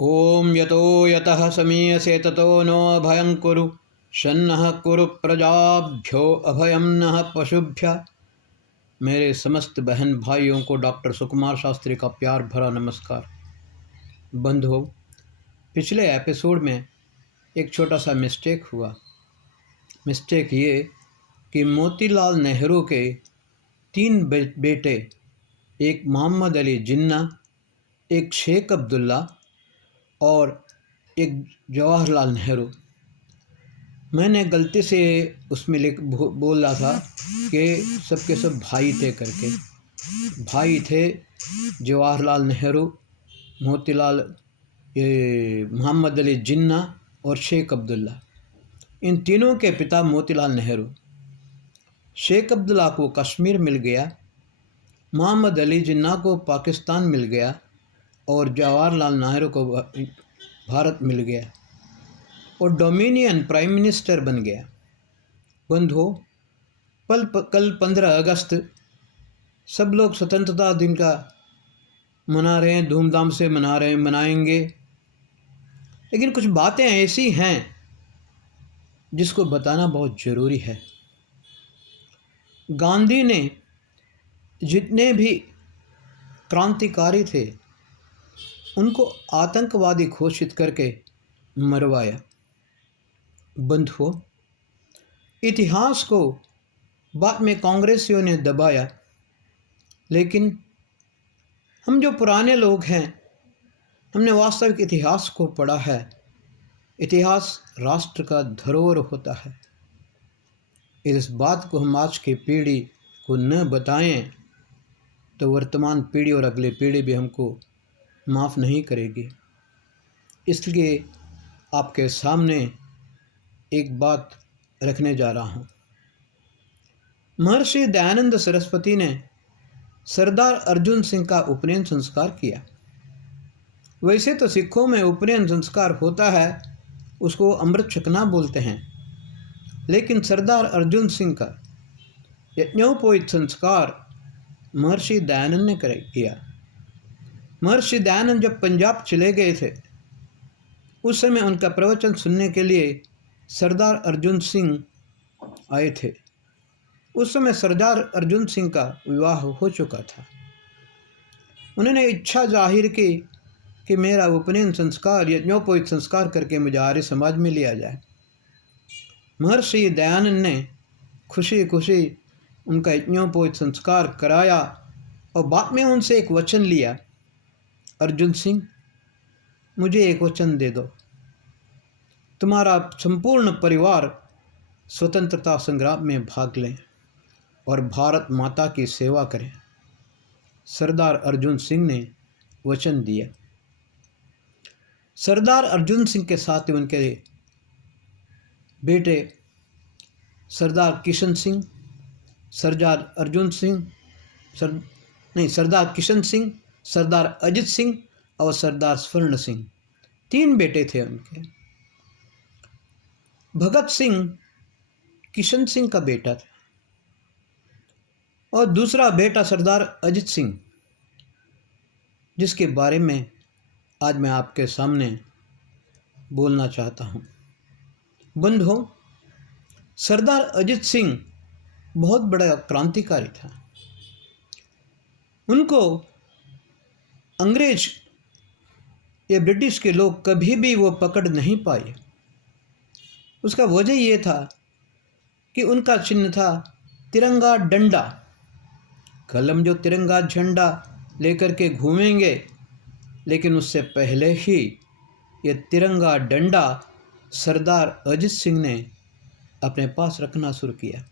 ओम यतो यतः समीयसे ततो नो अभयं कुरु शन्नः कुरु प्रजाभ्यो अभयं नः पशुभ्य। मेरे समस्त बहन भाइयों को डॉक्टर सुकुमार शास्त्री का प्यार भरा नमस्कार। बंधुओं, पिछले एपिसोड में एक छोटा सा मिस्टेक हुआ। मिस्टेक ये कि मोतीलाल नेहरू के 3 बेटे, एक मोहम्मद अली जिन्ना, एक शेख अब्दुल्ला और एक जवाहरलाल नेहरू, मैंने गलती से उसमें बोला था कि सबके सब भाई थे करके। भाई थे जवाहरलाल नेहरू, मोतीलाल मोहम्मद अली जिन्ना और शेख अब्दुल्ला। इन तीनों के पिता मोतीलाल नेहरू। शेख अब्दुल्ला को कश्मीर मिल गया, मोहम्मद अली जिन्ना को पाकिस्तान मिल गया और जवाहरलाल नेहरू को भारत मिल गया और डोमिनियन प्राइम मिनिस्टर बन गया। बंधुओं, कल 15 अगस्त सब लोग स्वतंत्रता दिन का मना रहे हैं, धूमधाम से मनाएंगे। लेकिन कुछ बातें ऐसी हैं जिसको बताना बहुत ज़रूरी है। गांधी ने जितने भी क्रांतिकारी थे उनको आतंकवादी घोषित करके मरवाया। बंधुओं, इतिहास को बाद में कांग्रेसियों ने दबाया, लेकिन हम जो पुराने लोग हैं, हमने वास्तविक इतिहास को पढ़ा है। इतिहास राष्ट्र का धरोहर होता है। इस बात को हम आज की पीढ़ी को न बताएं तो वर्तमान पीढ़ी और अगली पीढ़ी भी हमको माफ़ नहीं करेगी। इसलिए आपके सामने एक बात रखने जा रहा हूँ। महर्षि दयानंद सरस्वती ने सरदार अर्जुन सिंह का उपनयन संस्कार किया। वैसे तो सिखों में उपनयन संस्कार होता है, उसको अमृत छकना बोलते हैं, लेकिन सरदार अर्जुन सिंह का यज्ञोपवीत संस्कार महर्षि दयानंद ने किया। महर्षि दयानंद जब पंजाब चले गए थे, उस समय उनका प्रवचन सुनने के लिए सरदार अर्जुन सिंह आए थे। उस समय सरदार अर्जुन सिंह का विवाह हो चुका था। उन्होंने इच्छा जाहिर की कि मेरा उपनयन संस्कार, यज्ञोपवीत संस्कार करके मुझे आर्य समाज में लिया जाए। महर्षि दयानंद ने खुशी खुशी उनका यज्ञोपवीत संस्कार कराया और बाद में उनसे एक वचन लिया, अर्जुन सिंह, मुझे एक वचन दे दो, तुम्हारा संपूर्ण परिवार स्वतंत्रता संग्राम में भाग लें और भारत माता की सेवा करें। सरदार अर्जुन सिंह ने वचन दिया। सरदार अर्जुन सिंह के साथ उनके बेटे सरदार किशन सिंह, सरदार अर्जुन सिंह, सरदार किशन सिंह, सरदार अजित सिंह और सरदार स्वर्ण सिंह, 3 बेटे थे उनके। भगत सिंह किशन सिंह का बेटा था और दूसरा बेटा सरदार अजित सिंह, जिसके बारे में आज मैं आपके सामने बोलना चाहता हूँ। बंधुओं, सरदार अजित सिंह बहुत बड़ा क्रांतिकारी था। उनको अंग्रेज या ब्रिटिश के लोग कभी भी वो पकड़ नहीं पाए। उसका वजह ये था कि उनका चिन्ह था तिरंगा डंडा। कलम जो तिरंगा झंडा लेकर के घूमेंगे, लेकिन उससे पहले ही ये तिरंगा डंडा सरदार अजित सिंह ने अपने पास रखना शुरू किया।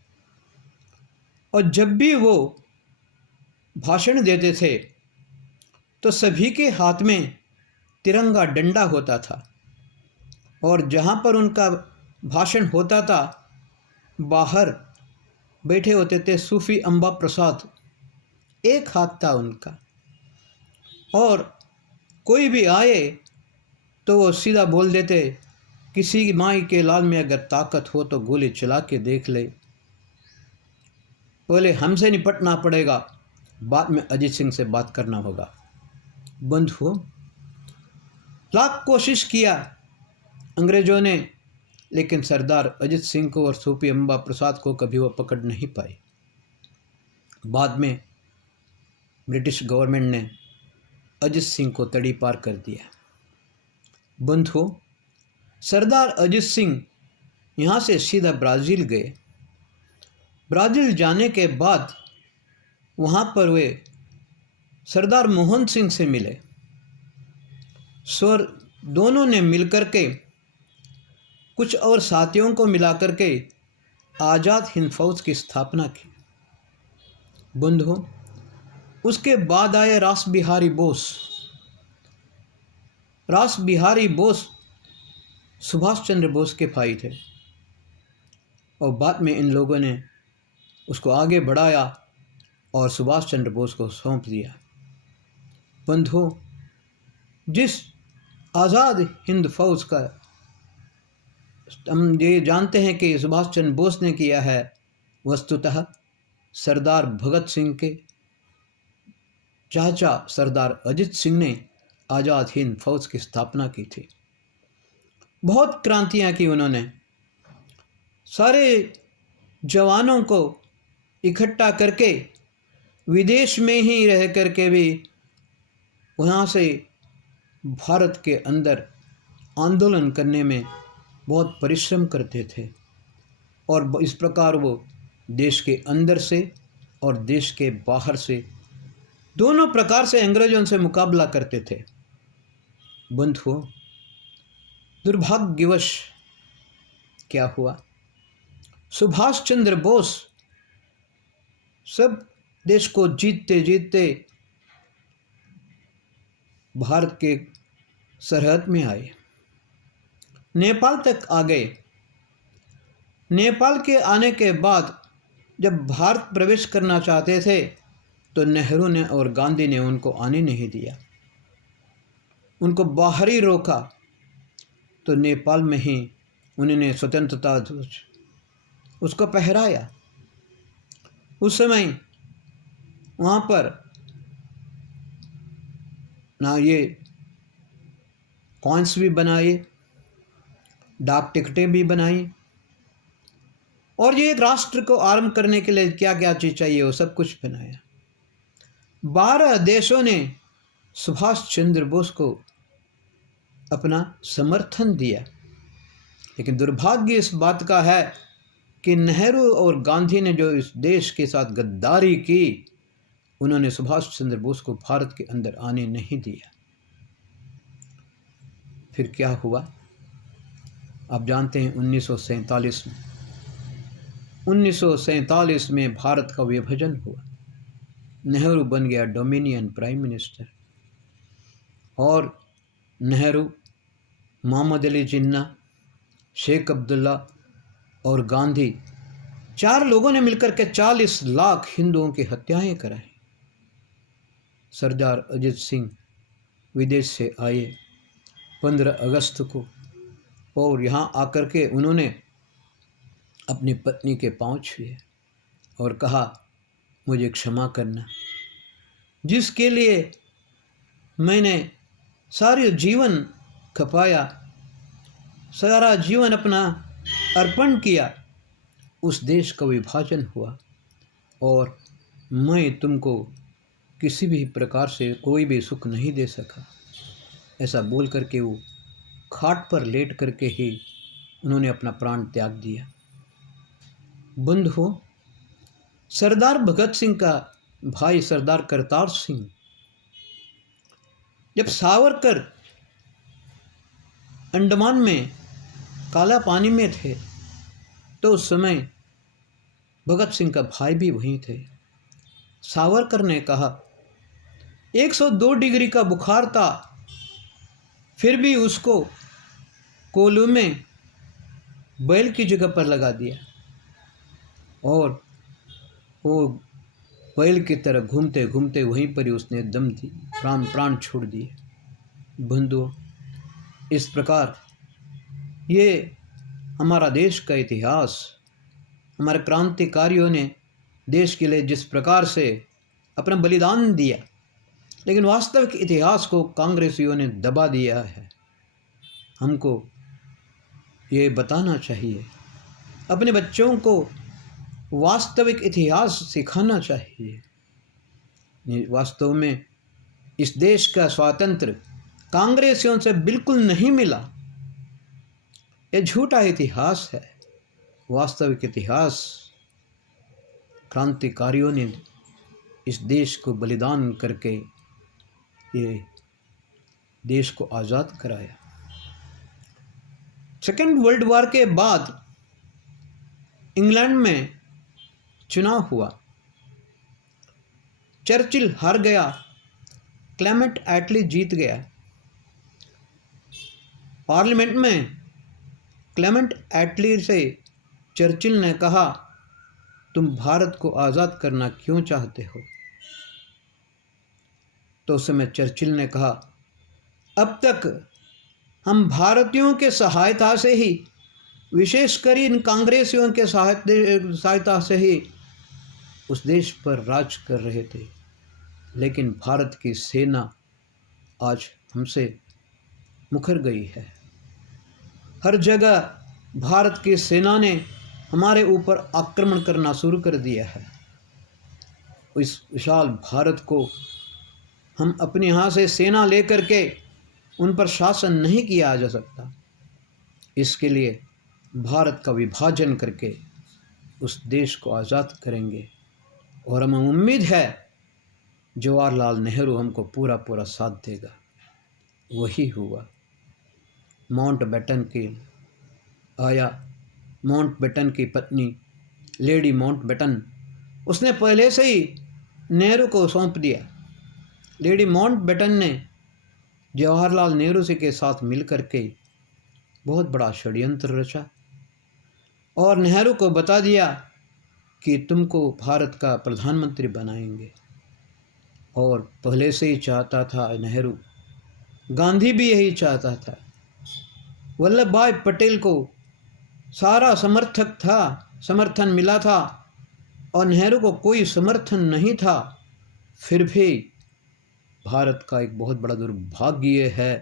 और जब भी वो भाषण देते थे तो सभी के हाथ में तिरंगा डंडा होता था और जहाँ पर उनका भाषण होता था, बाहर बैठे होते थे सूफी अम्बा प्रसाद, एक हाथ था उनका, और कोई भी आए तो वो सीधा बोल देते, किसी माई के लाल में अगर ताकत हो तो गोली चला के देख ले, पहले हमसे निपटना पड़ेगा, बाद में अजित सिंह से बात करना होगा। बंधुओं, लाख कोशिश किया अंग्रेज़ों ने, लेकिन सरदार अजित सिंह को और सूफी अम्बा प्रसाद को कभी वो पकड़ नहीं पाई। बाद में ब्रिटिश गवर्नमेंट ने अजित सिंह को तड़ी पार कर दिया। बंधुओं, सरदार अजित सिंह यहाँ से सीधा ब्राज़ील गए। ब्राज़ील जाने के बाद वहाँ पर वे सरदार मोहन सिंह से मिले। स्वर दोनों ने मिलकर के कुछ और साथियों को मिलाकर के आज़ाद हिंद फौज की स्थापना की। बंधुओं, उसके बाद आए रास बिहारी बोस। रास बिहारी बोस सुभाष चंद्र बोस के भाई थे और बाद में इन लोगों ने उसको आगे बढ़ाया और सुभाष चंद्र बोस को सौंप दिया। बंधुओं, जिस आज़ाद हिंद फौज का हम ये जानते हैं कि सुभाष चंद्र बोस ने किया है, वस्तुतः सरदार भगत सिंह के चाचा सरदार अजित सिंह ने आज़ाद हिंद फौज की स्थापना की थी। बहुत क्रांतियाँ की उन्होंने, सारे जवानों को इकट्ठा करके विदेश में ही रह करके भी वहाँ से भारत के अंदर आंदोलन करने में बहुत परिश्रम करते थे और इस प्रकार वो देश के अंदर से और देश के बाहर से दोनों प्रकार से अंग्रेज़ों से मुकाबला करते थे। बंधुओं, दुर्भाग्यवश क्या हुआ, सुभाष चंद्र बोस सब देश को जीतते जीतते भारत के सरहद में आए, नेपाल तक आ गए। नेपाल के आने के बाद जब भारत प्रवेश करना चाहते थे तो नेहरू ने और गांधी ने उनको आने नहीं दिया, उनको बाहर ही रोका। तो नेपाल में ही उन्होंने स्वतंत्रता ध्वज उसको फहराया। उस समय वहाँ पर ना ये कॉइन्स भी बनाए, डाक टिकटें भी बनाई और ये एक राष्ट्र को आरंभ करने के लिए क्या क्या चीज़ चाहिए वो सब कुछ बनाया। 12 देशों ने सुभाष चंद्र बोस को अपना समर्थन दिया, लेकिन दुर्भाग्य इस बात का है कि नेहरू और गांधी ने जो इस देश के साथ गद्दारी की, उन्होंने सुभाष चंद्र बोस को भारत के अंदर आने नहीं दिया। फिर क्या हुआ आप जानते हैं। 1947 में भारत का विभाजन हुआ। नेहरू बन गया डोमिनियन प्राइम मिनिस्टर और नेहरू, मोहम्मद अली जिन्ना, शेख अब्दुल्ला और गांधी 4 लोगों ने मिलकर के 40 लाख हिंदुओं की हत्याएं कराई। सरदार अजित सिंह विदेश से आए 15 अगस्त को और यहाँ आकर के उन्होंने अपनी पत्नी के पांव छुए और कहा, मुझे क्षमा करना, जिसके लिए मैंने सारे जीवन खपाया, सारा जीवन अपना अर्पण किया। उस देश का विभाजन हुआ और मैं तुमको किसी भी प्रकार से कोई भी सुख नहीं दे सका। ऐसा बोल करके वो खाट पर लेट करके ही उन्होंने अपना प्राण त्याग दिया। बंधुओं, सरदार भगत सिंह का भाई सरदार करतार सिंह, जब सावरकर अंडमान में काला पानी में थे तो उस समय भगत सिंह का भाई भी वहीं थे। सावरकर ने कहा 102 डिग्री का बुखार था, फिर भी उसको कोल्हू में बैल की जगह पर लगा दिया और वो बैल की तरह घूमते घूमते वहीं पर ही उसने दम दी, प्राण छोड़ दिए। बंधुओं, इस प्रकार ये हमारा देश का इतिहास, हमारे क्रांतिकारियों ने देश के लिए जिस प्रकार से अपना बलिदान दिया, लेकिन वास्तविक इतिहास को कांग्रेसियों ने दबा दिया है। हमको ये बताना चाहिए, अपने बच्चों को वास्तविक इतिहास सिखाना चाहिए। वास्तव में इस देश का स्वातंत्र कांग्रेसियों से बिल्कुल नहीं मिला। ये झूठा इतिहास है। वास्तविक इतिहास क्रांतिकारियों ने इस देश को बलिदान करके ये देश को आज़ाद कराया। सेकेंड वर्ल्ड वॉर के बाद इंग्लैंड में चुनाव हुआ, चर्चिल हार गया, क्लेमेंट एटली जीत गया। पार्लियामेंट में क्लेमेंट एटली से चर्चिल ने कहा, तुम भारत को आज़ाद करना क्यों चाहते हो? तो उस समय चर्चिल ने कहा, अब तक हम भारतीयों के सहायता से ही, विशेषकर इन कांग्रेसियों के सहायता से ही उस देश पर राज कर रहे थे, लेकिन भारत की सेना आज हमसे मुकर गई है। हर जगह भारत की सेना ने हमारे ऊपर आक्रमण करना शुरू कर दिया है। इस विशाल भारत को हम अपने यहाँ से सेना लेकर के उन पर शासन नहीं किया जा सकता। इसके लिए भारत का विभाजन करके उस देश को आज़ाद करेंगे, और हमें उम्मीद है जवाहरलाल नेहरू हमको पूरा पूरा साथ देगा। वही हुआ। माउंटबेटन की आया, माउंटबेटन की पत्नी लेडी माउंटबेटन, उसने पहले से ही नेहरू को सौंप दिया। लेडी माउंटबेटन ने जवाहरलाल नेहरू से के साथ मिलकर के बहुत बड़ा षड्यंत्र रचा और नेहरू को बता दिया कि तुमको भारत का प्रधानमंत्री बनाएंगे। और पहले से ही चाहता था नेहरू, गांधी भी यही चाहता था। वल्लभ भाई पटेल को सारा समर्थन मिला था और नेहरू को कोई समर्थन नहीं था। फिर भी भारत का एक बहुत बड़ा दुर्भाग्य ये है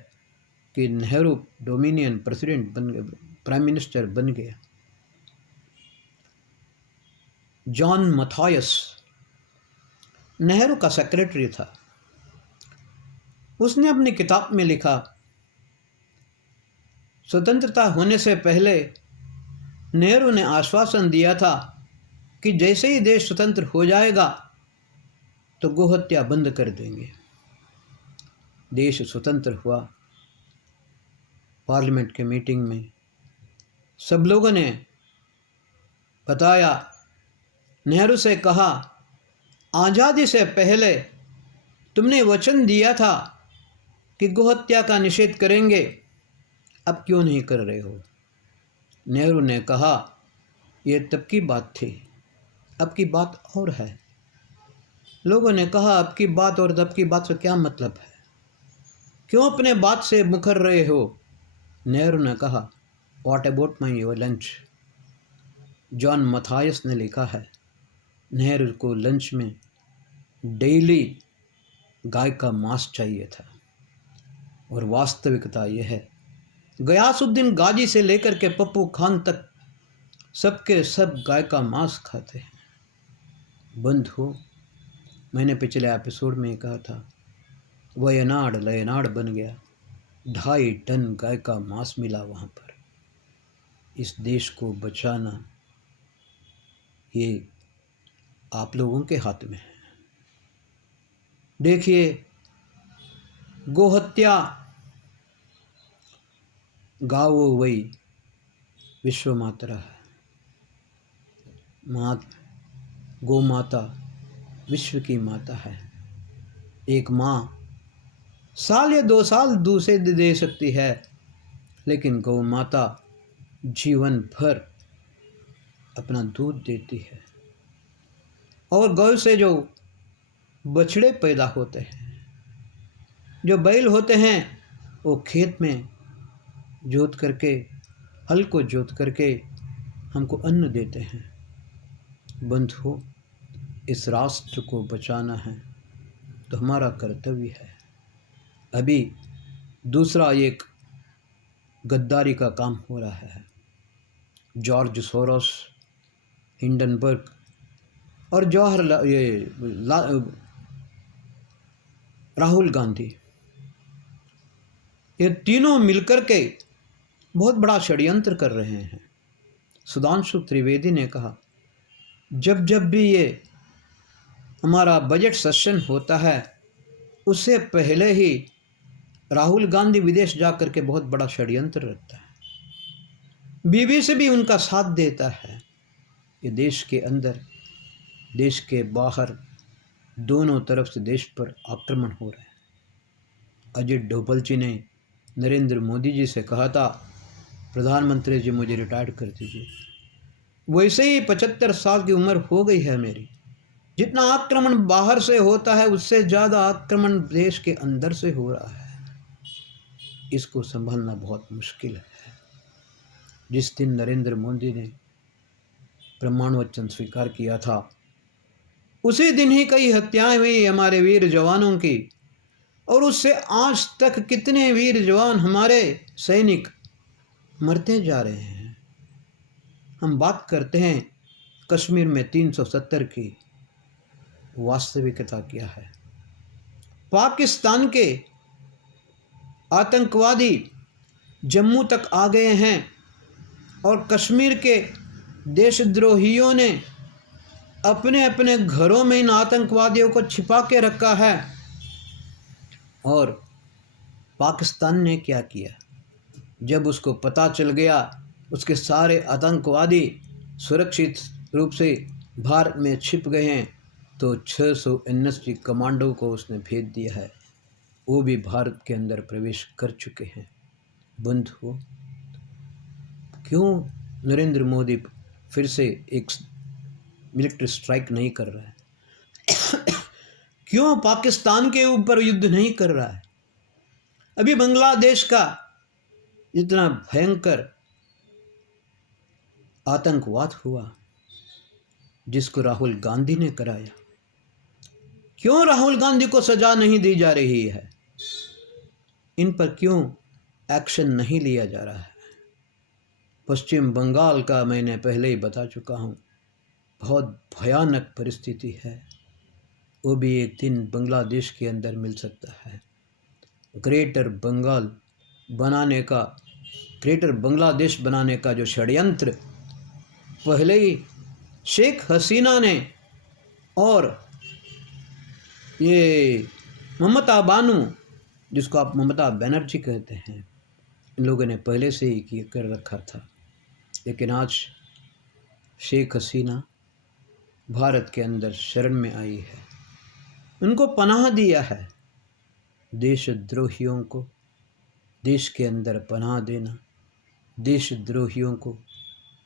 कि नेहरू डोमिनियन प्रेसिडेंट बन गए, प्राइम मिनिस्टर बन गया। जॉन मथायस नेहरू का सेक्रेटरी था। उसने अपनी किताब में लिखा, स्वतंत्रता होने से पहले नेहरू ने आश्वासन दिया था कि जैसे ही देश स्वतंत्र हो जाएगा तो गोहत्या बंद कर देंगे। देश स्वतंत्र हुआ। पार्लियामेंट के मीटिंग में सब लोगों ने बताया, नेहरू से कहा, आज़ादी से पहले तुमने वचन दिया था कि गोहत्या का निषेध करेंगे, अब क्यों नहीं कर रहे हो? नेहरू ने कहा, यह तब की बात थी, अब की बात और है। लोगों ने कहा, अब की बात और तब की बात से क्या मतलब है? क्यों अपने बात से मुकर रहे हो? नेहरू ने कहा, what about my lunch? John Matthias ने लिखा है, नेहरू को लंच में डेली गाय का मांस चाहिए था। और वास्तविकता यह है, गयासुद्दीन गाजी से लेकर के पप्पू खान तक सबके सब गाय का मांस खाते हैं। बंधु, मैंने पिछले एपिसोड में कहा था, वयनाड लयनाड बन गया, 2.5 टन गाय का मांस मिला वहाँ पर। इस देश को बचाना ये आप लोगों के हाथ में है। देखिए, गोहत्या गावो वही विश्व मातरा है। गौ माता विश्व की माता है। एक माँ साल या 2 साल दूध दे सकती है, लेकिन गौ माता जीवन भर अपना दूध देती है। और गौ से जो बछड़े पैदा होते हैं, जो बैल होते हैं, वो खेत में जोत करके, हल को जोत करके हमको अन्न देते हैं। बंधुओं, इस राष्ट्र को बचाना है तो हमारा कर्तव्य है। अभी दूसरा एक गद्दारी का काम हो रहा है। जॉर्ज सोरोस, हिंडनबर्ग और राहुल गांधी, ये तीनों मिलकर के बहुत बड़ा षड्यंत्र कर रहे हैं। सुधांशु त्रिवेदी ने कहा, जब जब भी ये हमारा बजट सेशन होता है उससे पहले ही राहुल गांधी विदेश जाकर के बहुत बड़ा षड्यंत्र रखता है। बीवी से भी उनका साथ देता है। ये देश के अंदर, देश के बाहर, दोनों तरफ से देश पर आक्रमण हो रहा है। अजित डोभाल जी ने नरेंद्र मोदी जी से कहा था, प्रधानमंत्री जी मुझे रिटायर कर दीजिए। वैसे ही 75 साल की उम्र हो गई है मेरी। जितना आक्रमण बाहर से होता है उससे ज़्यादा आक्रमण देश के अंदर से हो रहा है। इसको संभालना बहुत मुश्किल है। जिस दिन नरेंद्र मोदी ने प्रमाण वचन स्वीकार किया था उसी दिन ही कई हत्याएं हुई हमारे वीर जवानों की, और उससे आज तक कितने वीर जवान हमारे सैनिक मरते जा रहे हैं। हम बात करते हैं कश्मीर में 370 की, वास्तविकता क्या है? पाकिस्तान के आतंकवादी जम्मू तक आ गए हैं और कश्मीर के देशद्रोहियों ने अपने अपने घरों में इन आतंकवादियों को छिपा के रखा है। और पाकिस्तान ने क्या किया? जब उसको पता चल गया उसके सारे आतंकवादी सुरक्षित रूप से भारत में छिप गए हैं, तो 600 NSG कमांडो को उसने भेज दिया है। वो भी भारत के अंदर प्रवेश कर चुके हैं। बंधुओं, क्यों नरेंद्र मोदी फिर से एक मिलिट्री स्ट्राइक नहीं कर रहा है? क्यों पाकिस्तान के ऊपर युद्ध नहीं कर रहा है? अभी बांग्लादेश का इतना भयंकर आतंकवाद हुआ जिसको राहुल गांधी ने कराया, क्यों राहुल गांधी को सजा नहीं दी जा रही है? इन पर क्यों एक्शन नहीं लिया जा रहा है? पश्चिम बंगाल का मैंने पहले ही बता चुका हूँ, बहुत भयानक परिस्थिति है। वो भी एक दिन बांग्लादेश के अंदर मिल सकता है। ग्रेटर बांग्लादेश बनाने का जो षड्यंत्र पहले ही शेख हसीना ने और ये ममता बानू, जिसको आप ममता बनर्जी कहते हैं, इन लोगों ने पहले से ही कर रखा था। लेकिन आज शेख हसीना भारत के अंदर शरण में आई है, उनको पनाह दिया है। देशद्रोहियों को देश के अंदर पनाह देना, देशद्रोहियों को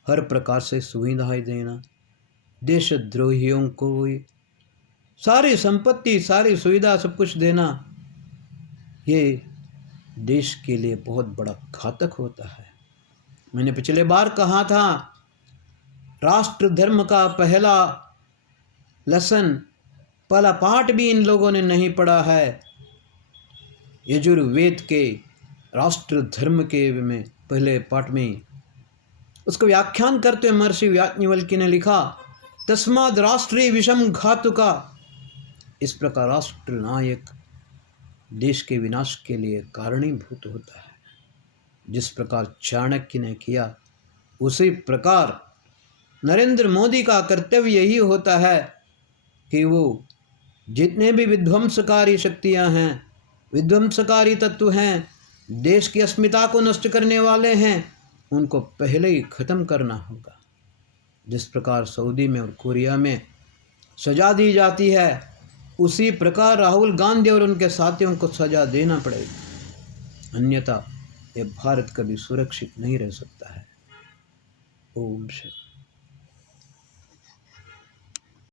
हर प्रकार से सुविधाएं देना, देशद्रोहियों को सारी संपत्ति, सारी सुविधा, सब कुछ देना, ये देश के लिए बहुत बड़ा घातक होता है। मैंने पिछले बार कहा था, राष्ट्र धर्म का पहला लेसन, पहला पाठ भी इन लोगों ने नहीं पढ़ा है। यजुर्वेद के राष्ट्र धर्म के में पहले पाठ में उसको व्याख्यान करते हुए महर्षि याज्ञवल्क्य ने लिखा, तस्माद् राष्ट्रे विषम घातुका। इस प्रकार राष्ट्र नायक देश के विनाश के लिए कारणीभूत होता है। जिस प्रकार चाणक्य ने किया, उसी प्रकार नरेंद्र मोदी का कर्तव्य यही होता है कि वो जितने भी विध्वंसकारी शक्तियां हैं, विध्वंसकारी तत्व हैं, देश की अस्मिता को नष्ट करने वाले हैं, उनको पहले ही ख़त्म करना होगा। जिस प्रकार सऊदी में और कोरिया में सज़ा दी जाती है, उसी प्रकार राहुल गांधी और उनके साथियों को सज़ा देना पड़ेगा, अन्यथा ये भारत कभी सुरक्षित नहीं रह सकता है। ओम शांति।